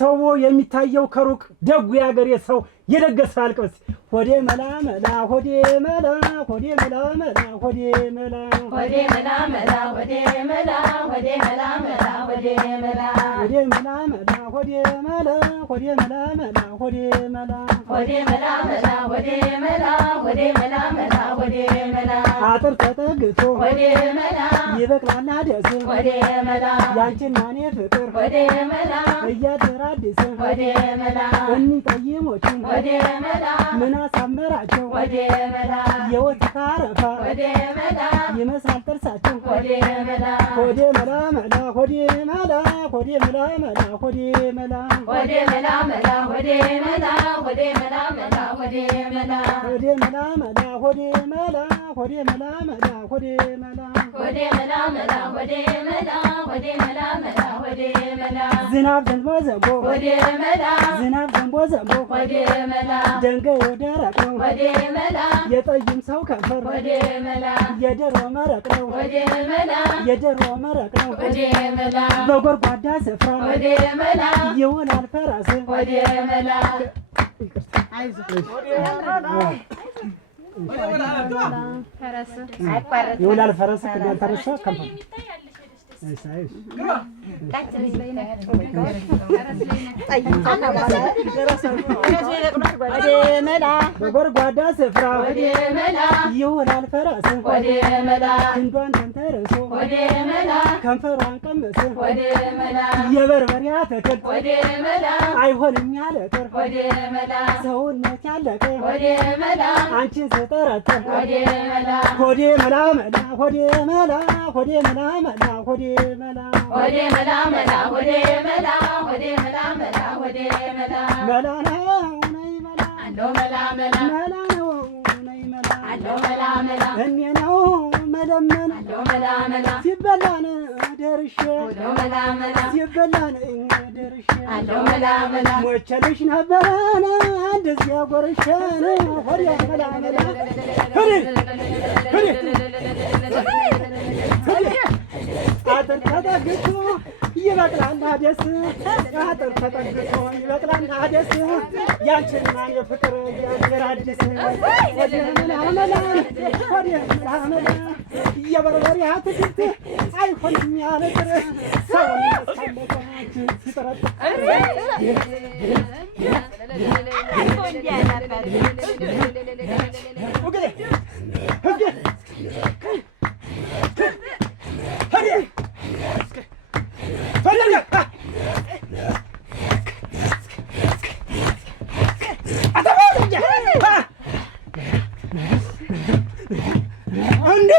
ተውቦ የሚታየው ከሩቅ ደጉ ያገሬ ሰው የደገሰ አልቅስ ሆዴ መላ መላ ሆዴ መላ ሆዴ መላ መላ ሆዴ መላ ሆዴ መላ መላ ሆዴ መላ ሆዴ መላ መላ ሆዴ መላ ሆዴ መላ መላ ሆዴ መላ ሆዴ መላ መላ ሆዴ መላ ሆዴ መላ መላ ሆዴ መላ ሆዴ መላ መላ ሆዴ መላ አጥር ተጠግቶ ሆዴ መላ ይበቅላል ደስ ሆዴ መላ ያንቺና እኔ ፍቅር ሆዴ መላ እያደረ አዲስ ሆዴ መላ እንጠይሞችን ሆዴ መላ ምን አሳመራቸው ሆዴ መላ የወተት አረፋ ሆዴ መላ ይመስላል ጥርሳቸው ሆዴ መላ ሆዴ መላ መላ ሆዴ መላ ሆዴ መላ መላ ሆዴ መላ ሆዴ መላ መላ ሆዴ መላ ሆዴ መላ መላ ሆዴ መላ ሆዴ መላ መላ ሆዴ መላ ሆዴ መላ መላ ሆዴ መላ ሆዴ መላ መላ ሆዴ መላ ሆዴ መላ መላ ሆዴ መላ ዝናብ ዘንቦ ዘንቦ ሆዴ መላ ዝናብ ዘንቦ ዘንቦ ሆዴ መላ ደንጋዩ ደረቅ ነው ሆዴ መላ የጠይም ሰው ከንፈር ሆዴ መላ የደሮ መረቅ ነው ሆዴ መላ የደሮ መረቅ ነው ሆዴ መላ በጎርጓዳ ስፍራ ሆዴ መላ ይውላል ፈራስ ሆዴ መላ ይውላል ፈረስ ከዳልተረሳ ከንፈር በጎርጓዳ ስፍራ ሆዴ መላ ይውላል ፈረስ ሆዴ መላ ክንዷን ተንተርሶ ሆዴ መላ ከንፈሯን ቀመሰ ሆዴ መላ የበርበሬ አትክልት ሆዴ መላ አይሆንም ያለ ቅር ሆዴ መላ ሰውነት ያለቀ ሆዴ መላ አንቺን ስጠረጥር ሆዴ መላ ሆዴ መላ መላ ሆዴ መላ ሆዴ መላ መላ ሆዴ መላ ሆዴ መላ መላ ሆዴ መላ ሆዴ መላ መላ ሆዴ መላ መላ ነው ነይ መላ አለው መላ መላ መላ ነው ነይ መላ አለው መላ መላ እኔ ነው መለመን አለው መላ መላ ሲበላን ደርሼ አለው መላ መላ ሲበላን ደርሼ አለው መላ መላ ሞቸልሽ ነበረን እንደዚያ ጎርሼን ሆዴ መላ መላ አጥር ተጠግቶ ይበቅላል ደስ አጥር ተጠግቶ ይበቅላል ደስ ያንቺና የፍቅር የአገር አዲስ ወደ መላመላ ወደ መላመላ የበርበሬ አትክልት አይሆንም ያለ ቅር ሰውን ያሳለቀች ሲጠረጥር እንዴ